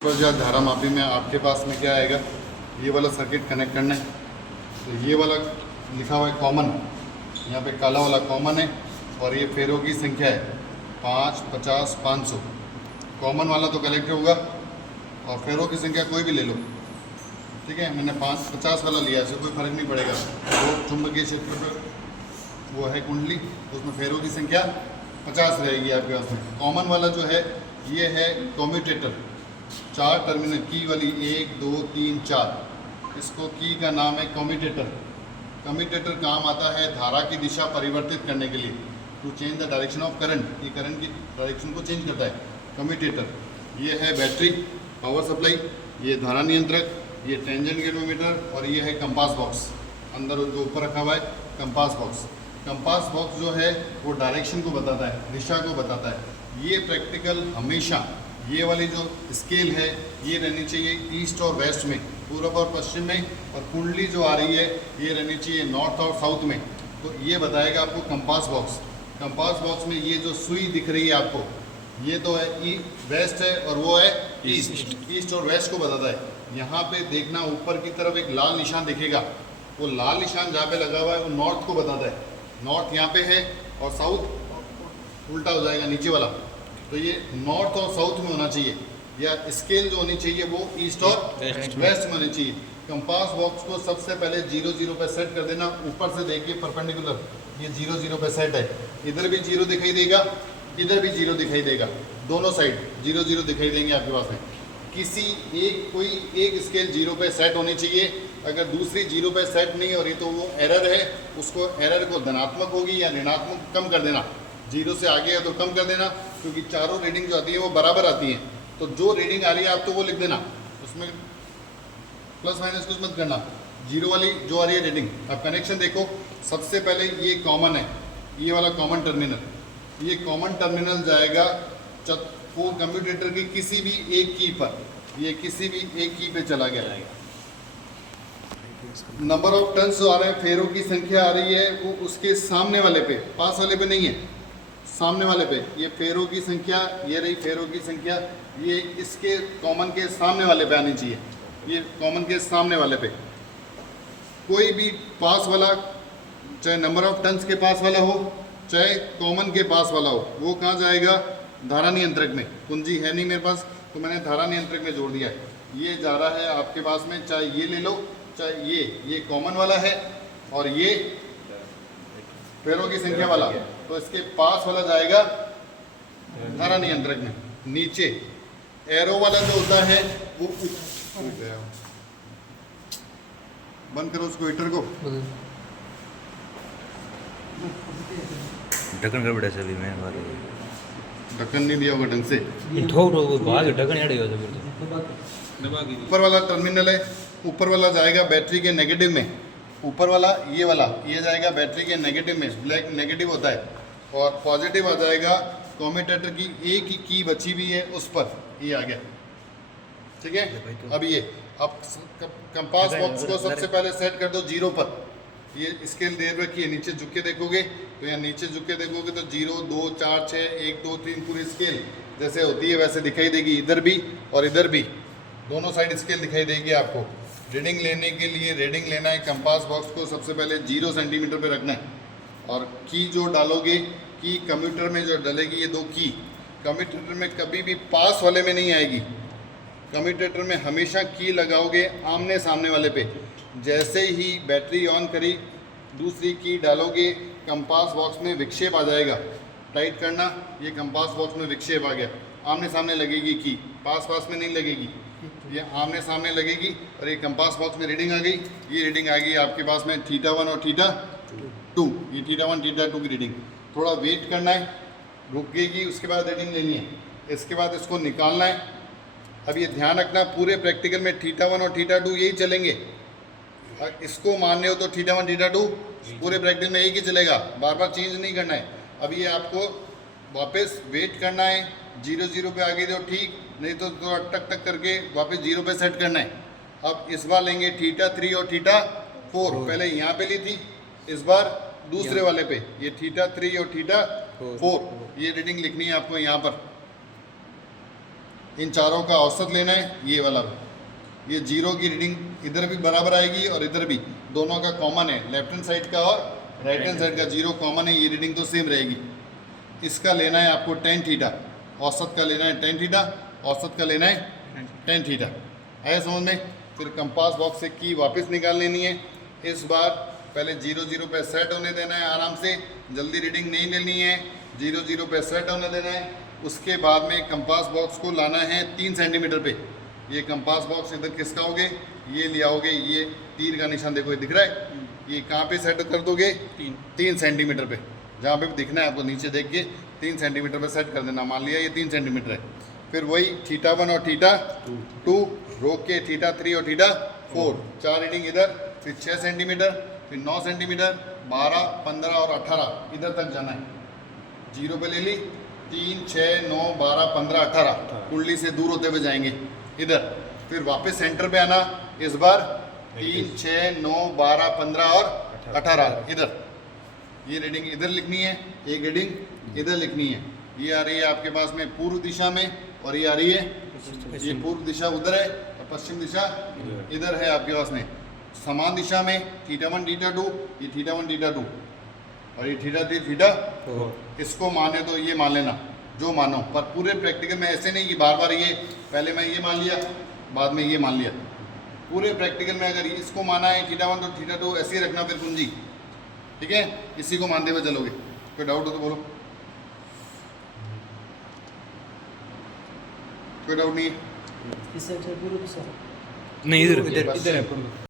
या धारा मापी में आपके पास में क्या आएगा, ये वाला सर्किट कनेक्ट करना है तो ये वाला लिखा हुआ है कॉमन, यहाँ पे काला वाला कॉमन है और ये फेरों की संख्या है 5, 50, 500। कॉमन वाला तो कलेक्ट होगा और फेरों की संख्या कोई भी ले लो, ठीक है। मैंने 50 वाला लिया, इससे कोई फर्क नहीं पड़ेगा। वो चुंबकीय क्षेत्र पर वो है कुंडली, उसमें फेरों की संख्या 50 रहेगी आपके पास में। कॉमन वाला जो है ये है कम्यूटेटर, 4 टर्मिनल की वाली, 1, 2, 3, 4, इसको की का नाम है कम्यूटेटर। कम्यूटेटर काम आता है धारा की दिशा परिवर्तित करने के लिए, to change the direction of current. ये करंट की डायरेक्शन को चेंज करता है कम्यूटेटर। ये है बैटरी पावर सप्लाई, ये धारा नियंत्रक, ये टेंजेंट गैल्वेमीटर और ये है कंपास बॉक्स। अंदर जो ऊपर रखा हुआ है कंपास बॉक्स। कंपास बॉक्स जो है वो डायरेक्शन को बताता है, दिशा को बताता है। ये प्रैक्टिकल हमेशा ये वाली जो स्केल है ये रहनी चाहिए ईस्ट और वेस्ट में, पूरब और पश्चिम में, और कुंडली जो आ रही है ये रहनी चाहिए नॉर्थ और साउथ में। तो ये बताएगा आपको कंपास बॉक्स। कंपास बॉक्स में ये जो सुई दिख रही है आपको, ये तो है वेस्ट है और वो है ईस्ट। ईस्ट और वेस्ट को बताता है। यहाँ पे देखना ऊपर की तरफ एक लाल निशान दिखेगा, वो लाल निशान जहाँ पे लगा हुआ है वो नॉर्थ को बताता है। नॉर्थ यहाँ पे है और साउथ उल्टा हो जाएगा नीचे वाला, तो ये नॉर्थ और साउथ में होना चाहिए, या स्केल जो होनी चाहिए वो ईस्ट और वेस्ट में होनी चाहिए। कंपास बॉक्स को सबसे पहले 0, 0 पे सेट कर देना। ऊपर से देखिए परपेंडिकुलर, ये 0, 0 पे सेट है। इधर भी 0 दिखाई देगा, इधर भी 0 दिखाई देगा, दोनों साइड 0, 0 दिखाई देंगे आपके पास में। किसी कोई एक स्केल 0 पे सेट होनी चाहिए। अगर दूसरी 0 पे सेट नहीं हो रही तो वो एरर है, उसको एरर को धनात्मक होगी या ऋणात्मक कम कर देना। 0 से आगे है तो कम कर देना, क्योंकि चारों रीडिंग जो आती है वो बराबर आती हैं। तो जो रीडिंग आ रही है आप तो वो लिख देना, उसमें प्लस माइनस कुछ मत करना। 0 वाली जो आ रही है रीडिंग। अब कनेक्शन देखो, सबसे पहले ये कॉमन है, ये वाला कॉमन टर्मिनल। ये कॉमन टर्मिनल जाएगा वो कम्यूटेटर की किसी भी एक की पर, ये किसी भी एक की पे चला गया। नंबर ऑफ टर्न्स जो आ रहे हैं, फेरों की संख्या आ रही है, वो उसके सामने वाले पे, पास वाले पे नहीं है, सामने वाले पे। ये फेरों की संख्या, ये रही फेरों की संख्या, ये इसके कॉमन के सामने वाले पे आनी चाहिए। ये कॉमन के सामने वाले पे कोई भी पास वाला, चाहे नंबर ऑफ टर्न्स के पास वाला हो चाहे कॉमन के पास वाला हो, वो कहाँ जाएगा? धारा नियंत्रक में। कुंजी है नहीं मेरे पास तो मैंने धारा नियंत्रक में जोड़ दिया है। ये जा रहा है आपके पास में, चाहे ये ले लो चाहे ये कॉमन वाला है और ये फेरों की संख्या वाला, तो इसके पास वाला जाएगा धारा नियंत्रक में। नीचे एरो वाला जो होता है वो बंद करो उसको, हीटर को। ढक्कन कर बेटा सभी में ढक्कन नहीं दिया होगा ढंग से। ऊपर वाला टर्मिनल है, ऊपर वाला जाएगा बैटरी के नेगेटिव में। ऊपर वाला ये जाएगा बैटरी के नेगेटिव में, ब्लैक नेगेटिव होता है, और पॉजिटिव आ जाएगा कम्यूटेटर की एक ही की बची हुई है उस पर, ये आ गया, ठीक है। अब ये कंपास बॉक्स को सबसे पहले सेट कर दो 0 पर। ये स्केल दे रखी है, नीचे झुक के देखोगे तो यहाँ नीचे झुक के देखोगे तो 0, 2, 4, 6, 1, 2, 3 पूरी स्केल जैसे होती है वैसे दिखाई देगी। इधर भी और इधर भी दोनों साइड स्केल दिखाई देगी आपको। रीडिंग लेने के लिए रीडिंग लेना है, कंपास बॉक्स को सबसे पहले 0 सेंटीमीटर पे रखना है, और की जो डालोगे, की कम्यूटर में जो डलेगी, ये 2 की कम्यूटेटर में कभी भी पास वाले में नहीं आएगी। कम्यूटेटर में हमेशा की लगाओगे आमने सामने वाले पे। जैसे ही बैटरी ऑन करी, दूसरी की डालोगे, कंपास बॉक्स में विक्षेप आ जाएगा। टाइट करना, ये कंपास बॉक्स में विक्षेप आ गया, आमने सामने लगेगी की, पास में नहीं लगेगी, ये आमने सामने लगेगी। और ये कंपास बॉक्स में रीडिंग आ गई, ये रीडिंग आ गई आपके पास में θ1 और θ2, ये θ1 θ2 की रीडिंग। थोड़ा वेट करना है, रुकेगी, उसके बाद रीडिंग लेनी है, इसके बाद इसको निकालना है। अब ये ध्यान रखना, पूरे प्रैक्टिकल में θ1 और θ2 यही चलेंगे। इसको मानने हो तो θ1 θ2 पूरे प्रैक्टिस में एक ही चलेगा, बार बार चेंज नहीं करना है। अब ये आपको वापस वेट करना है, 0, 0 पे आ गई तो ठीक, नहीं तो थोड़ा टक टक करके वापस 0 पे सेट करना है। अब इस बार लेंगे θ3 और θ4, पहले यहाँ पे ली थी, इस बार दूसरे वाले पे, ये θ3 और θ4, ये रीडिंग लिखनी है आपको यहाँ पर। इन चारों का औसत लेना है, ये वाला भी। ये जीरो की रीडिंग इधर भी बराबर आएगी और इधर भी, दोनों का कॉमन है, लेफ्ट हैंड साइड का और राइट हैंड साइड का जीरो कॉमन है, ये रीडिंग तो सेम रहेगी। इसका लेना है आपको टेन थीटा, औसत का लेना है टेन थीटा, औसत का लेना है टेन थीटा। आया समझ में? फिर कंपास बॉक्स से की वापस निकाल लेनी है। इस बार पहले 0 0 पे सेट होने देना है आराम से, जल्दी रीडिंग नहीं लेनी है, 0 0 पे सेट होने देना है। उसके बाद में कंपास बॉक्स को लाना है 3 सेंटीमीटर पे। ये कंपास बॉक्स इधर खिसकाओगे, ये ले आओगे, ये तीर का निशान देखो, ये दिख रहा है, ये कहाँ पे सेट कर दोगे? 3 सेंटीमीटर पे, जहाँ पे भी दिखना है आपको नीचे देख के 3 सेंटीमीटर पे सेट कर देना। मान लिया ये 3 सेंटीमीटर है। फिर वही θ1 और θ2 रोक के θ3 और θ4, 4 रीडिंग इधर, फिर 6 सेंटीमीटर, फिर 9 सेंटीमीटर, 12, 15 और 18 इधर तक जाना है। जीरो पे ले ली, 3, 6, 9, 12, 15, 18 कुंडली से दूर होते हुए जाएंगे इधर। फिर वापस सेंटर पे आना, इस बार 3, 6, 9, 12, 15 और 18 इधर। ये रीडिंग इधर लिखनी है, एक रीडिंग इधर लिखनी है। ये आ रही है आपके पास में पूर्व दिशा में, और ये आ रही है, ये पूर्व दिशा उधर है और पश्चिम दिशा इधर है आपके पास में। समान दिशा में θ1 θ2, ये θ1 θ2 और ये θ3 θ4। इसको माने तो ये मान लेना जो मानो, पर पूरे प्रैक्टिकल में ऐसे नहीं कि बार बार ये पहले मैं ये मान लिया बाद में ये मान लिया। पूरे प्रैक्टिकल में अगर इसको माना है θ1 तो θ2 ऐसे ही रखना फिर कुंजी, ठीक है? इसी को मानते हुए चलोगे। कोई डाउट हो तो बोलो। कोई डाउट नहीं है? इस साइड से पूरा नहीं इधर इधर इधर है।